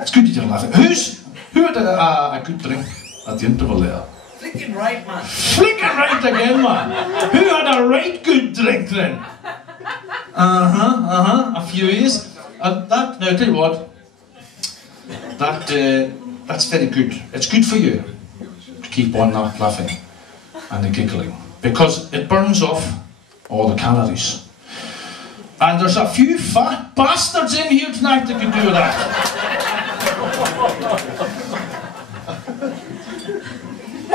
It's good that you're laughing. Who had a good drink at the interval there? Flicking right, man. Flicking right again, man. Who had a right good drink then? A few years. Now, I'll tell you what. That's very good. It's good for you to keep on that laughing and the giggling, because it burns off all the calories. And there's a few fat bastards in here tonight that could do that.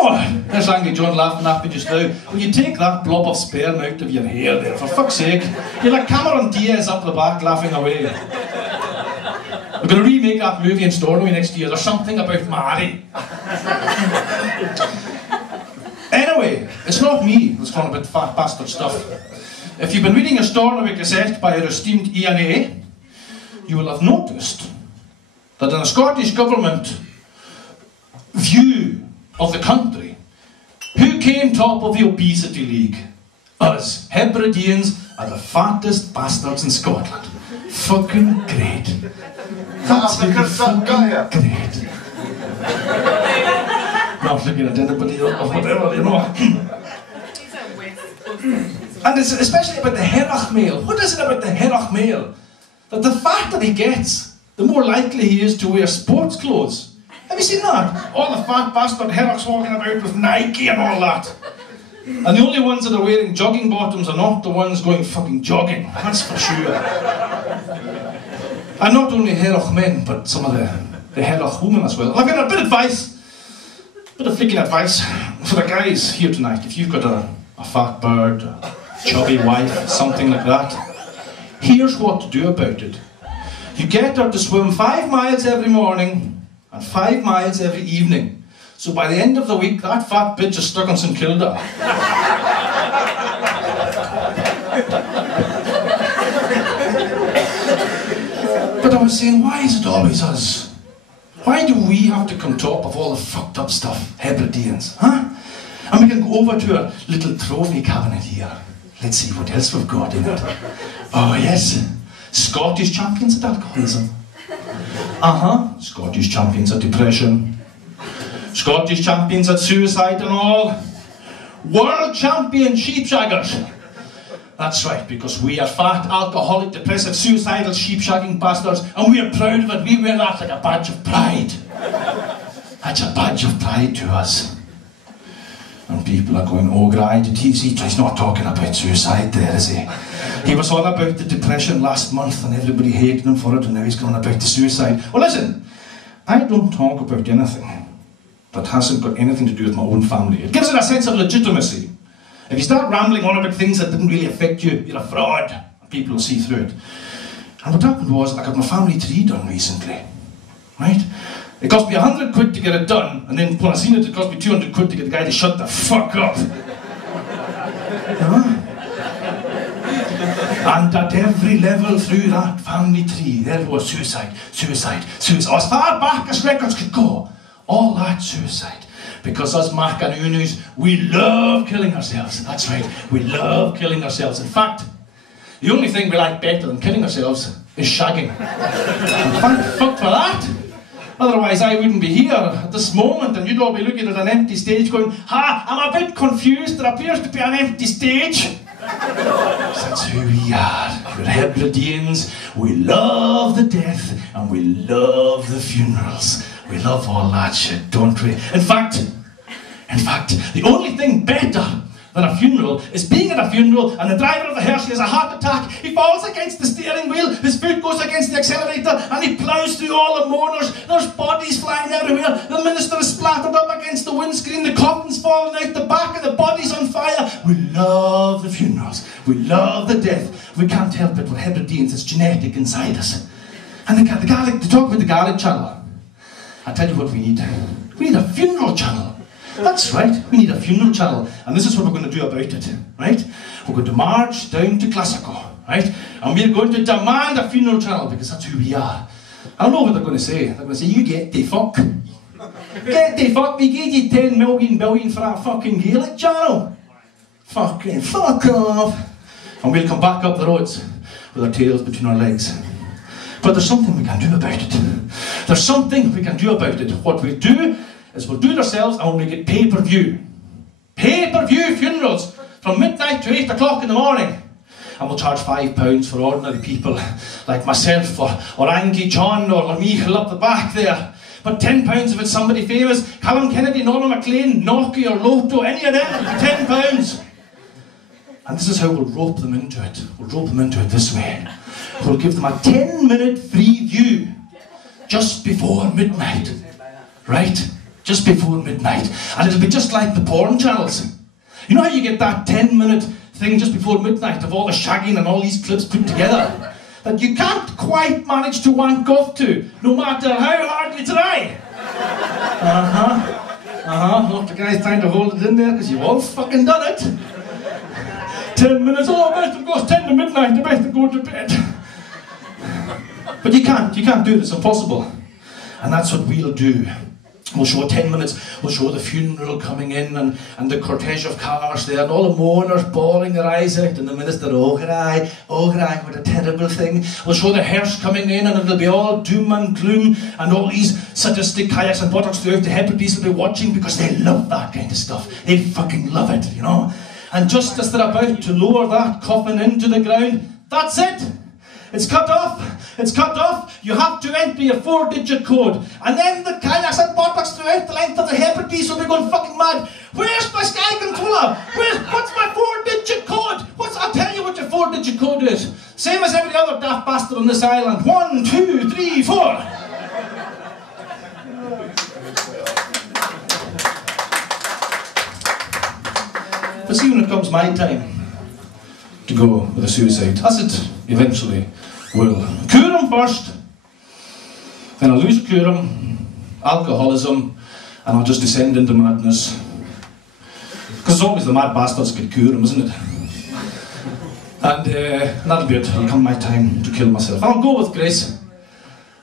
Oh, there's Angry John laughing at me just now. Will you take that blob of sperm out of your hair there, for fuck's sake? You're like Cameron Diaz up the back laughing away. We're going to remake that movie in Stornoway next year. There's something about Mary. Anyway, it's not me that's talking about fat bastard stuff. If you've been reading a Stornoway Gazette by our esteemed ENA, you will have noticed that in the Scottish Government view of the country, who came top of the obesity league? Us. Hebrideans are the fattest bastards in Scotland. Fucking great. That's really fucking great. Not looking at anybody or whatever, you know. And it's especially about the Herach male. What is it about the Herach male? That the fatter he gets, the more likely he is to wear sports clothes. Have you seen that? All the fat bastard Herachs walking about with Nike and all that. And the only ones that are wearing jogging bottoms are not the ones going fucking jogging. That's for sure. And not only Herach men, but some of the Herach women as well. I've got a bit of advice, bit of flicking advice for the guys here tonight. If you've got a fat bird, a chubby wife, something like that, here's what to do about it. You get her to swim 5 miles every morning and 5 miles every evening. So by the end of the week, that fat bitch is stuck on St Kilda. But I was saying, why is it always us? Why do we have to come top of all the fucked up stuff, Hebrideans, huh? And we can go over to a little trophy cabinet here. Let's see what else we've got in it. Oh yes, Scottish champions at alcoholism. Scottish champions at depression. Scottish champions at suicide and all. World champion sheepshaggers. That's right, because we are fat, alcoholic, depressive, suicidal, sheep-shagging bastards, and we are proud of it. We wear that like a badge of pride. That's a badge of pride to us. And people are going, oh, Gry, he's not talking about suicide there, is he? He was all about the depression last month and everybody hated him for it, and now he's going about the suicide. Well, listen, I don't talk about anything that hasn't got anything to do with my own family. It gives it a sense of legitimacy. If you start rambling on about things that didn't really affect you, you're a fraud. People will see through it. And what happened was, I got my family tree done recently, right? It cost me 100 quid to get it done, and then when I seen it cost me 200 quid to get the guy to shut the fuck up. And at every level through that family tree, there was suicide, suicide, suicide. As far back as records could go, all that suicide. Because us Macanunos, we love killing ourselves. That's right, we love killing ourselves. In fact, the only thing we like better than killing ourselves is shagging. And thank fuck for that. Otherwise I wouldn't be here at this moment and you'd all be looking at an empty stage going, ha, I'm a bit confused, there appears to be an empty stage. That's who we are. We're Hebrideans, we love the death and we love the funerals. We love all that shit, don't we? In fact, the only thing better than a funeral is being at a funeral and the driver of the hearse has a heart attack. He falls against the steering wheel, his foot goes against the accelerator and he ploughs through all the mourners. There's bodies flying everywhere. The minister is splattered up against the windscreen, the coffin's falling out the back and the body's on fire. We love the funerals. We love the death. We can't help it. We're Hebrideans. It's genetic inside us. And the Gaelic, to talk about the Gaelic channel, I'll tell you what we need. We need a funeral channel. That's right, we need a funeral channel. And this is what we're going to do about it, right? We're going to march down to Glasgow, right? And we're going to demand a funeral channel because that's who we are. I don't know what they're going to say. They're going to say, you get the fuck. Get the fuck, we gave you 10 million billion for that fucking Gaelic channel. Fucking fuck off. And we'll come back up the roads with our tails between our legs. But there's something we can do about it. There's something we can do about it. What we do is we'll do it ourselves and we'll make it pay-per-view. Pay-per-view funerals from midnight to 8 o'clock in the morning. And we'll charge £5 for ordinary people like myself or Angie John or Michael up the back there. But £10 if it's somebody famous, Callum Kennedy, Norman MacLean, Nokia or Lotto, any of them, £10. And this is how we'll rope them into it. We'll rope them into it this way. We'll give them a 10-minute free view just before midnight. Right? Just before midnight. And it'll be just like the porn channels. You know how you get that 10-minute thing just before midnight of all the shagging and all these clips put together? That you can't quite manage to wank off to, no matter how hard you try. Look, the guy's trying to hold it in there because you've all fucking done it. 10 minutes, oh, I best it goes 10 to midnight, I best go to bed. But you can't do it, it's impossible. And that's what we'll do. We'll show 10 minutes, we'll show the funeral coming in and the cortege of cars there and all the mourners bawling their eyes out and the minister, oh cry, what a terrible thing. We'll show the hearse coming in and it'll be all doom and gloom and all these sadistic kayaks and buttocks throughout the Hebrides will be watching because they love that kind of stuff. They fucking love it, you know. And just as they're about to lower that coffin into the ground, that's it. It's cut off. It's cut off. You have to enter your 4-digit code. And then the kayaks and buttocks throughout the length of the Hebrides will be going fucking mad. Where's my sky controller? What's my 4-digit code? I'll tell you what your 4-digit code is. Same as every other daft bastard on this island. 1, 2, 3, 4. But see, when it comes my time to go with a suicide, as it eventually will. Cure him first, then I'll lose cure him, alcoholism, and I'll just descend into madness. Because it's always the mad bastards that cure him, isn't it? And that'll be it. It'll come my time to kill myself. I'll go with grace,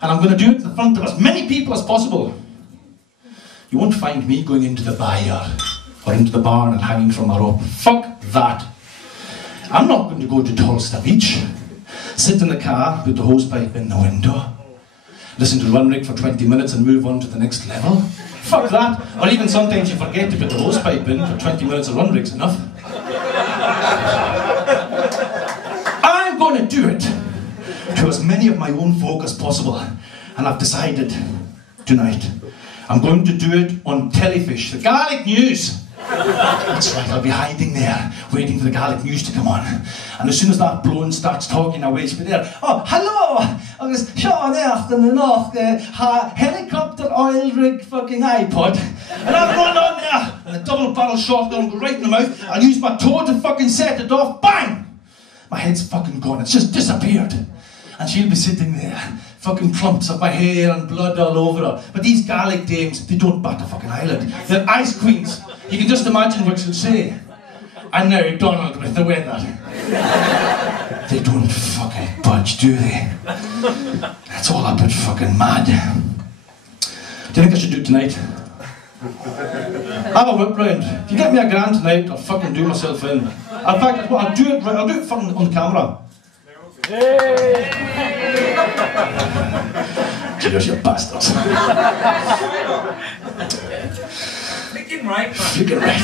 and I'm going to do it in front of as many people as possible. You won't find me going into the byre or into the barn and hanging from a rope. Fuck that. I'm not going to go to Tulsa Beach, sit in the car with the hosepipe in the window, listen to Runrig for 20 minutes and move on to the next level. Fuck that. Or even sometimes you forget to put the hosepipe in for 20 minutes of Runrig's enough. I'm going to do it to as many of my own folk as possible. And I've decided tonight, I'm going to do it on Telefish, the Gaelic News. That's right, I'll be hiding there, waiting for the Gaelic News to come on. And as soon as that blown starts talking, I'll wait to be there. Oh, hello! I was Sean afternoon off the helicopter oil rig fucking iPod. And I'll run on there, and the double barrel shotgun will go right in the mouth. I'll use my toe to fucking set it off. Bang! My head's fucking gone, it's just disappeared. And she'll be sitting there, fucking clumps of my hair and blood all over her. But these Gaelic dames, they don't bat a fucking eyelid. They're ice queens. You can just imagine what she'll say. And now Donald with the weather. They don't fucking budge, do they? That's all a bit fucking mad. Do you think I should do it tonight? Have a whip round. If you get me a grand tonight, I'll fucking do myself in. In fact, I'll do it right. I'll do it on the camera. Cheers, you bastards. Flicking right. Flicking right.